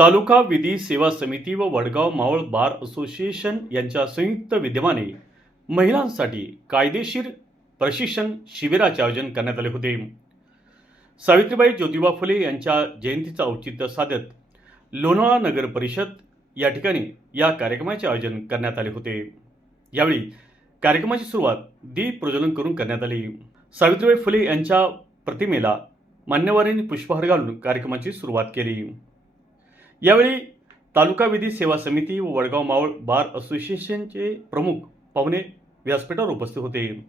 तालुका विधी सेवा समिती व वडगाव मावळ बार असोसिएशन यांच्या संयुक्त विद्यमाने महिलांसाठी कायदेशीर प्रशिक्षण शिबिराचे आयोजन करण्यात आले होते। सावित्रीबाई ज्योतिबा फुले यांच्या जयंतीचे औचित्य साधत लोणावळा नगर परिषद या ठिकाणी या कार्यक्रमाचे आयोजन करण्यात आले होते। यावेळी कार्यक्रमाची सुरुवात दीप प्रज्वलन करून करण्यात आली। सावित्रीबाई फुले यांच्या प्रतिमेला मान्यवरांनी पुष्पहार घालून कार्यक्रमाची सुरुवात केली। यावेळी तालुका विधी सेवा समिती व वडगाव मावळ बार असोसिएशनचे प्रमुख पाहुणे व्यासपीठावर उपस्थित होते।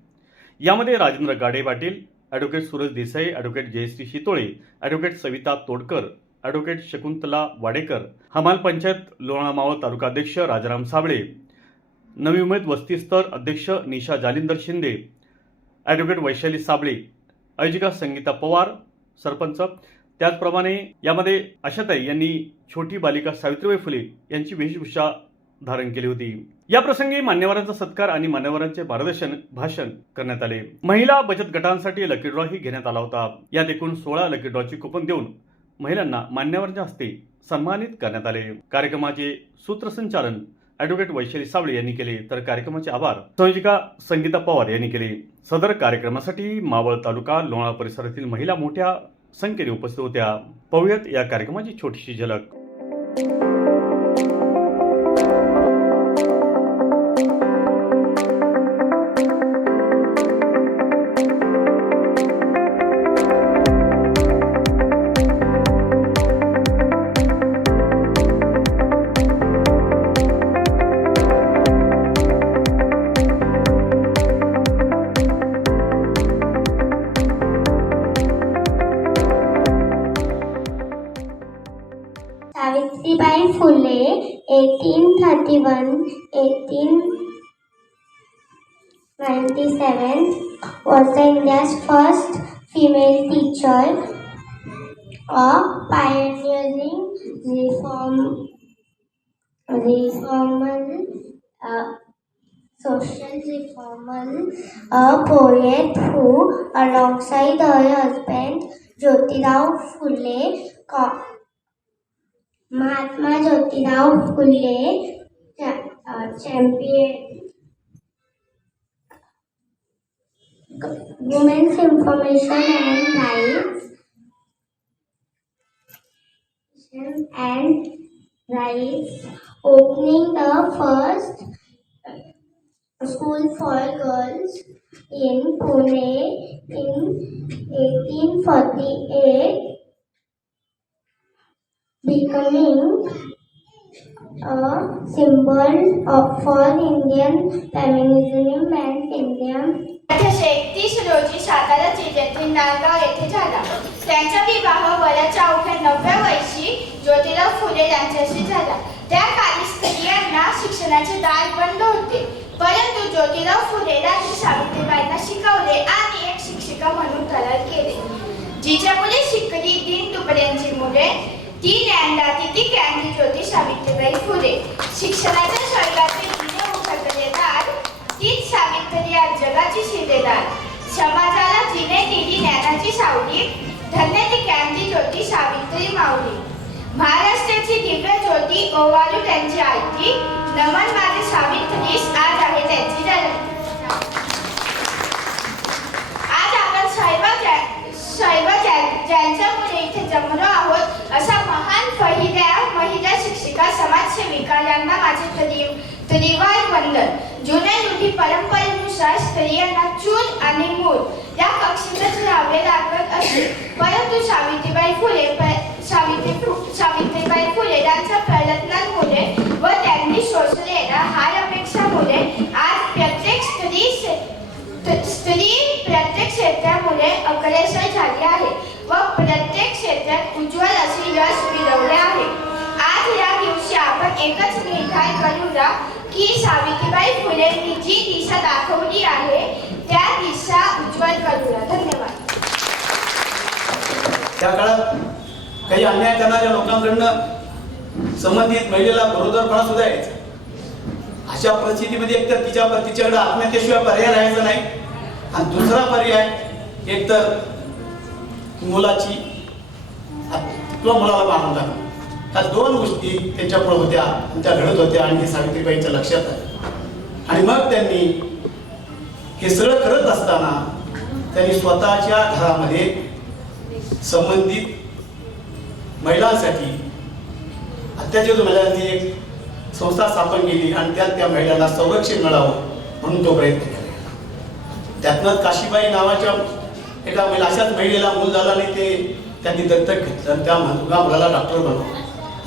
यामध्ये Rajendra Gade Patil, advocate Suraj Desai, advocate Jayashree Shitole, advocate Savita Todkar, advocate Shakuntala Wadekar, Hamal Panchayat Lonavala Maval तालुका अध्यक्ष राजाराम साबळे, नवी उमेद वस्ती स्तर अध्यक्ष निशा जालिंदर शिंदे, ॲडव्होकेट वैशाली साबळे, आयोजिका संगीता पवार, सरपंच। त्याचप्रमाणे यामध्ये आशाताई यांनी छोटी बालिका सावित्रीबाई फुले यांची वेशभूषा धारण केली होती। या प्रसंगी मान्यवरांचा सत्कार आणि मान्यवरांचे मार्गदर्शन भाषण करण्यात आले। महिला बचत गटांसाठी लकी ड्रॉ ही घेण्यात आला होता। यात एकूण 16 लकी ड्रॉची कुपन देऊन महिलांना मान्यवरांच्या हस्ते सन्मानित करण्यात आले। कार्यक्रमाचे सूत्रसंचालन ॲडव्होकेट वैशाली साबळे यांनी केले, तर कार्यक्रमाचे आभार संयोजिका संगीता पवार यांनी केले। सदर कार्यक्रमासाठी मावळ तालुका लोणावळा परिसरातील महिला मोठ्या संख्येने उपस्थित होत्या। पाहूयात या कार्यक्रमाची छोटीशी झलक। Savitribai Phule 1831-1897 was India's first female teacher, a pioneering social reformer, a poet who, alongside her husband Jyotirao Phule, Mahatma Jyotirao Phule, championed women's information and rights, opening the first school for girls in Pune in 1848, becoming a symbol for Indian feminism and Indian. 1831 रोजी सातारा जिल्ह्यातील नांदगाव येथे झाला। त्यांचा विवाह वयाच्या अवघ्या 9व्या वर्षी ज्योतिराव फुले यांच्याशी झाला। त्या काळी स्त्रियांना शिक्षणाचे दार बंद होते, परंतु ज्योतिराव फुले यांनी सावित्रीबाईंना शिकवले आणि एक शिक्षिका म्हणून तयार केले, जिच्यामुळे शिकली दीनदुबळ्यांची मुले ती ज्ञानदाती ती क्रांती ज्योती सावित्रीबाई फुले। शिक्षणाच्या स्वर्गाचे दिवे उघडलेदार तीच सावित्री आज जगाची शिलेदार। समाजाला जिने दिली ज्ञानाची सावली, धन्य ती क्रांती ज्योती सावित्री माऊली। महाराष्ट्राची दिव्य ज्योती ओवाळू त्यांची आरती, नमन माझे सावित्रीस आज आहे त्यांची जयंती। आज आपण सर्व ज्यांच्यामुळे इथे जमलो आहोत अशा महान महिला शिक्षिका समाजसेविका यांना माझे त्रिवार वंदन। जुन्या रूढी परंपरेनुसार स्त्रियांना चूल आणि मूल या कक्षेतच राहावे लागत असे, परंतु सावित्रीबाई फुले यांच्या प्रयत्नांमुळे व त्यांनी शोषलेल्या हार अपेक्षामुळे आज प्रत्येक स्त्री प्रत्येक क्षेत्रामुळे अग्रेसर झाली आहे व प्रत्येक क्षेत्रात उज्ज्वल असे यश मिळवले आहे। आज या दिवशी आपण एकच निर्धार करूया की सावित्रीबाई फुलेंनी जी दिशा दाखवली आहे त्या दिशा उज्ज्वल करूया। धन्यवाद। त्या काळात काही अन्याय करणाऱ्या लोकांकडनं संबंधित महिलेला गरोदरपणा सुद्धा यायचा। अशा परिस्थितीमध्ये एक तर तिच्याकडे आत्महत्येशिवाय पर्याय राहायचा नाही, आणि दुसरा पर्याय एक तर मुलाची किंवा मुलाला मारून टाकणं। ह्या दोन गोष्टी त्यांच्यापुढे होत्या, त्या घडत होत्या आणि हे सावित्रीबाईंच्या लक्षात आलं. आणि मग त्यांनी हे सगळं करत असताना त्यांनी स्वतःच्या घरामध्ये संबंधित महिलांसाठी अत्याचारित महिलांची एक संस्था स्थापन केली आणि त्यात त्या महिलांना संरक्षण मिळावं म्हणून तो प्रयत्न केला. त्यातनं काशीबाई नावाच्या एका महिला, अशाच महिलेला मूल झालं आणि ते त्यांनी दत्तक घेतलं आणि त्या मुलाला डॉक्टर बनवलं.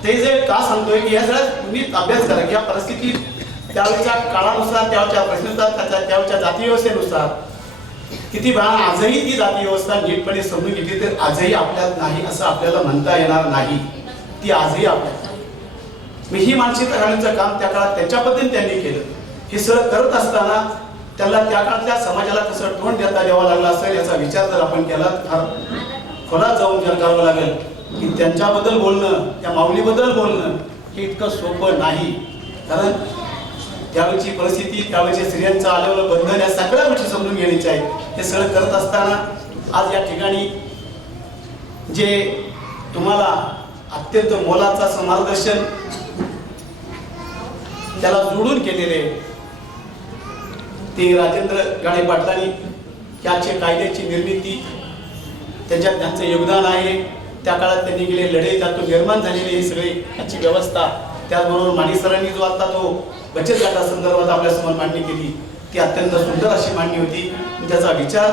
ते जे का सांगतोय की या सगळ्यात तुम्ही अभ्यास करा की या परिस्थितीत त्यावेळेच्या काळानुसार, त्यावेळच्या परिस्थितीनुसार, त्यावेळच्या जाती व्यवस्थेनुसार किती वेळा आजही ती जाती व्यवस्था नीटपणे समजून घेतली तर आजही आपल्यात नाही असं आपल्याला म्हणता येणार नाही. ती आजही आपल्यात नाही. मी ही मानसिकता घालण्याचं काम त्या काळात त्यांच्या पद्धतीने त्यांनी केलं. हे सगळं करत असताना त्याला त्या काळातल्या समाजाला कसं तोंड देता द्यावा लागला असेल याचा विचार जर आपण केला तर खोलात जाऊन विचार करावा लागेल की त्यांच्याबद्दल बोलणं, त्या माऊलीबद्दल बोलणं हे इतकं सोपं नाही. कारण त्यावेळची परिस्थिती, त्यावेळच्या स्त्रियांचं आलेलं बंधन, या सगळ्या गोष्टी समजून घ्यायच्या आहेत. हे सगळं करत असताना आज या ठिकाणी जे तुम्हाला अत्यंत मोलाचं मार्गदर्शन त्याला जोडून केलेले ते राजेंद्र गाडे पाटलांनी याचे कायद्याची निर्मिती त्याच्यात त्यांचं योगदान आहे. त्या काळात त्यांनी गेले लढे, त्यातून निर्माण झालेली ही सगळी याची व्यवस्था, त्याचबरोबर माने सरांनी जो आता तो बचत गटासंदर्भात आपल्यासमोर मांडणी केली ती अत्यंत सुंदर अशी मांडणी होती. त्याचा विचार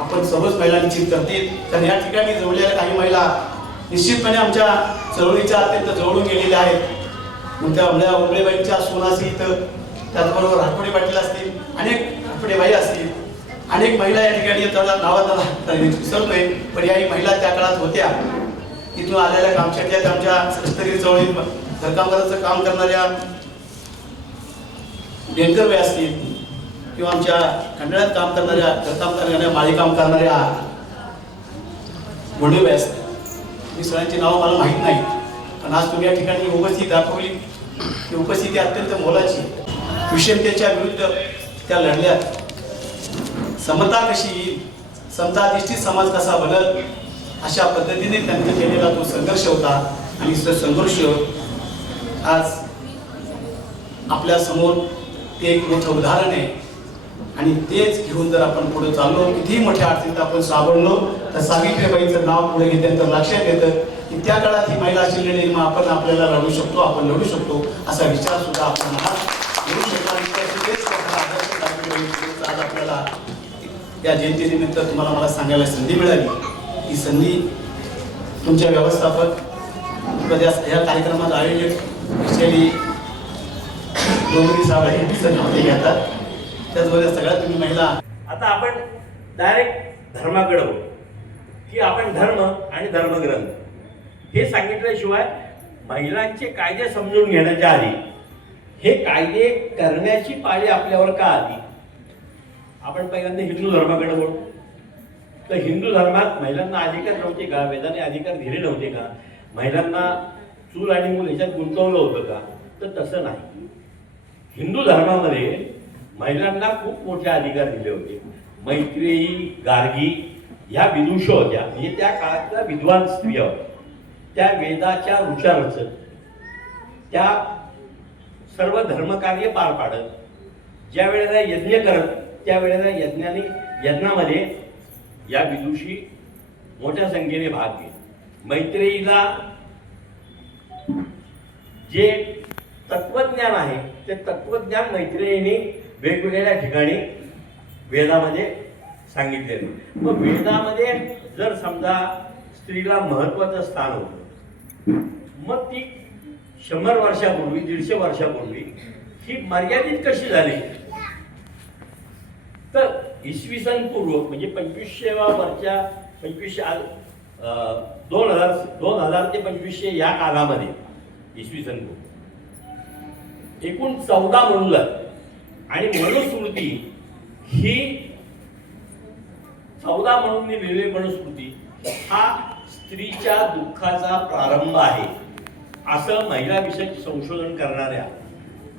आपण सर्वच महिला निश्चित करतील. कारण या ठिकाणी जोडलेल्या काही महिला निश्चितपणे आमच्या चळवळीच्या अत्यंत जवळून गेलेल्या आहेत. मग त्या उमळेबाईंच्या सोनासी इथं, त्याचबरोबर राठोडे पाटील असतील, अनेक राठोडेबाई असतील, अनेक महिला या ठिकाणी नावात विसरतोय, पण याही महिला त्या काळात होत्या. इथून आलेल्या कामशेट्यात आमच्या सस्तरी चळवळीत घरकामगाराचं काम करणाऱ्या बेंकरबाई असतील किंवा आमच्या खंडाळ्यात काम करणाऱ्या, घरकाम करणाऱ्या, माळीकाम करणाऱ्या गोंडेबाई असतील. मी सगळ्यांची नावं मला माहीत नाही, पण आज तुम्ही या ठिकाणी उपस्थिती दाखवली. ती उपस्थिती अत्यंत मोलाची. विषमतेच्या विरुद्ध त्या लढल्यात. समता कशी येईल, समताधिष्ठित समाज कसा बनल, अशा पद्धतीने त्यांनी केलेला तो संघर्ष होता. आणि तो संघर्ष आज आपल्या समोर ते एक मोठं उदाहरण आहे. आणि तेच घेऊन जर आपण पुढे चाललो, कितीही मोठ्या अडचणीत आपण सावरलो, तर सावित्रीबाईंचं नाव पुढे घेतल्यानंतर लक्षात येतं की त्या काळात ही महिला शिल्लक मग आपण आपल्याला लढू शकतो, आपण लढू शकतो असा विचार सुद्धा आपण घेऊ शकतो. आज आपल्याला या जयंतीनिमित्त तुम्हाला मला सांगायला संधी मिळाली. ही संधी तुमच्या व्यवस्थापक या कार्यक्रमात आयोजक विषयी डोंगरी साहेब हे घेतात. त्याचबरोबर सगळ्या तुम्ही महिला. आता आपण डायरेक्ट धर्माकडे होतो की आपण धर्म आणि धर्मग्रंथ हे सांगितल्याशिवाय महिलांचे कायदे समजून घेण्याच्या आधी हे कायदे करण्याची पाळी आपल्यावर का आली. आपण पहिल्यांदा हिंदू धर्माकडे वळू. तर हिंदू धर्मात महिलांना अधिकार नव्हते का, वेदाने अधिकार दिले नव्हते का, महिलांना चूल आणि मूल ह्याच्यात गुंतवलं होतं का, तर तसं नाही. हिंदू धर्मामध्ये महिलांना खूप मोठे अधिकार दिले होते. मैत्रेयी, गार्गी ह्या विदुष होत्या, म्हणजे त्या काळातल्या विद्वान स्त्रिया होत्या. त्या वेदाच्या ऋचा रचत, त्या सर्व धर्मकार्य पार पाडत, ज्या वेळेला यज्ञ करत त्यावेळेला यज्ञामध्ये या विदुषी मोठ्या संख्येने भाग घेत. मैत्रेयीला जे तत्वज्ञान आहे ते तत्वज्ञान मैत्रेयीने वेगवेगळ्या ठिकाणी वेदामध्ये सांगितलेलं. मग वेदामध्ये जर समजा स्त्रीला महत्वाचं स्थान होतं, मग ती 100 वर्षापूर्वी 150 वर्षापूर्वी ही मर्यादित कशी झाली. तर इसवी सन पूर्व म्हणजे 25व्या वर्षा 2000 ते 2500 या कालामध्ये इसवी सन पूर्व एकूण 14 मनुला आणि मनुस्मृती ही 14 म्हणून लिहिलेली मनुस्मृती हा स्त्रीच्या दुःखाचा प्रारंभ आहे असं महिला विषयक संशोधन करणाऱ्या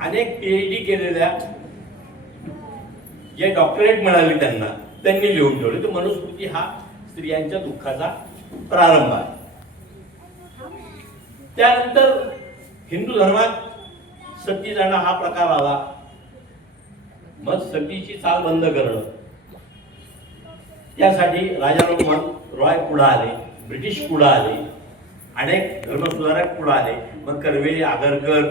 अनेक PhD केलेल्या जे डॉक्टरेट मिळाली त्यांनी लिहून ठेवले. तर मनुस्मृती हा स्त्रियांच्या दुःखाचा प्रारंभ आहे. त्यानंतर हिंदू धर्मात सती जाणं हा प्रकार आला. मग सतीची चाल बंद करणं, त्यासाठी राजा रॉय पुढे आले, ब्रिटिश पुढे आले, अनेक धर्मसुधारक पुढे आले. मग कर्वे, आगरकर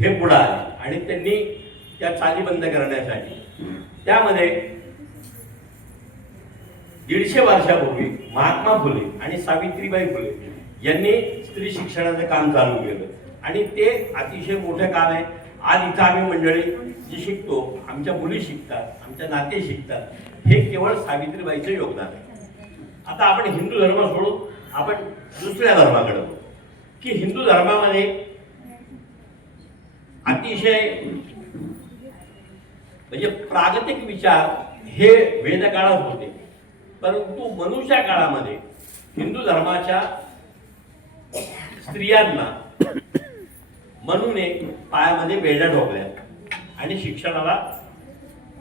हे पुढे आले आणि त्यांनी त्या चाली बंद करण्यासाठी त्यामध्ये 150 वर्षापूर्वी महात्मा फुले आणि सावित्रीबाई फुले यांनी स्त्री शिक्षणाचं काम चालू केलं आणि ते अतिशय मोठं काम आहे. आज इथं आम्ही मंडळी जी शिकतो, आमच्या मुली शिकतात, आमच्या नाते शिकतात, हे केवळ सावित्रीबाईचं योगदान आहे. आता आपण हिंदू धर्म सोडून आपण दुसऱ्या धर्माकडे बघू की हिंदू धर्मामध्ये अतिशय म्हणजे प्रागतिक विचार हे वेदकाळात होते, परंतु मनुष्या काळामध्ये हिंदू धर्माच्या स्त्रियांना मनुने पायामध्ये बेड्या ठोकल्या आणि शिक्षणाला,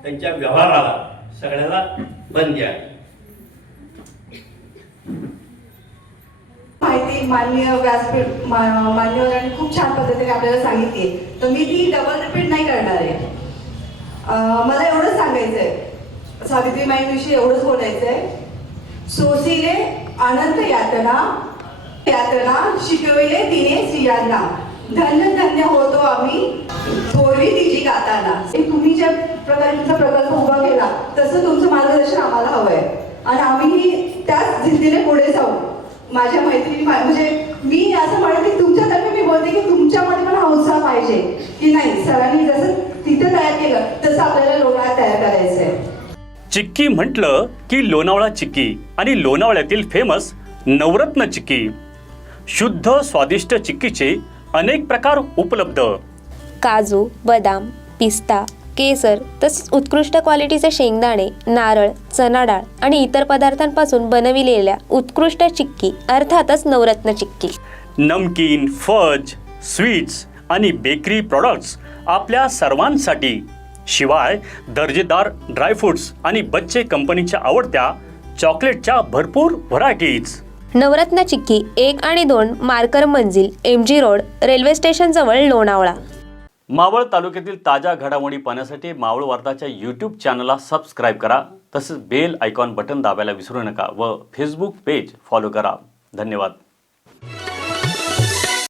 त्यांच्या व्यवहाराला सगळ्याला बंदी आहे. माहिती माननीय व्यासपीठ मान्यवरांनी खूप छान पद्धतीने आपल्याला सांगितली, तर मी ती डबल रिपीट नाही करणार आहे. मला एवढंच सांगायचंय, सावित्रीबाईंविषयी एवढंच बोलायचंय. सोसिले अनंत यातना, यातना शिकविले तिने स्त्रियांना, धन्य धन्य होतो आम्ही थोरवी तिची गाताना. तुम्ही ज्या प्रकारे तुमचा प्रकल्प उभा केला तसं तुमचं मार्गदर्शन आम्हाला हवंय आणि आम्हीही त्याच जिद्दीने पुढे जाऊ. माझ्या मैत्रिणी म्हणजे मी असं म्हणते की तुमच्यातर्फे मी बोलते की तुमच्यामध्ये पण हा उत्साह पाहिजे की नाही, सरांनी जसं तिथं तयार केलं तसं आपल्याला लोणावळ्यात तयार करायचंय. चिक्की म्हटलं की लोणावळा चिक्की आणि लोणावळ्यातील फेमस नवरत्न चिक्की. शुद्ध स्वादिष्ट चिक्कीचे अनेक प्रकार उपलब्ध. काजू, बदाम, पिस्ता, केसर तसेच उत्कृष्ट क्वालिटीचे शेंगदाणे, नारळ, चणा डाळ आणि इतर पदार्थांपासून बनविलेल्या उत्कृष्ट चिक्की अर्थातच नवरत्न चिक्की. नमकीन, फज, स्वीट्स आणि बेकरी प्रॉडक्ट्स आपल्या सर्वांसाठी. शिवाय दर्जेदार ड्रायफ्रुट्स आणि बच्चे कंपनीच्या आवडत्या चॉकलेटच्या भरपूर व्हरायटीज. नवरत्न चिक्की 1 आणि 2 मार्कर मंजिल, MG रोड, रेल्वे स्टेशन जवळ, लोणावळा. मावळ तालुक्यातील ताज्या घडामोडी पाहण्यासाठी मावळ वार्ताच्या यूट्यूब चॅनलला सबस्क्राईब करा. तसेच बेल आयकॉन बटन दाबायला विसरू नका व फेसबुक पेज फॉलो करा. धन्यवाद.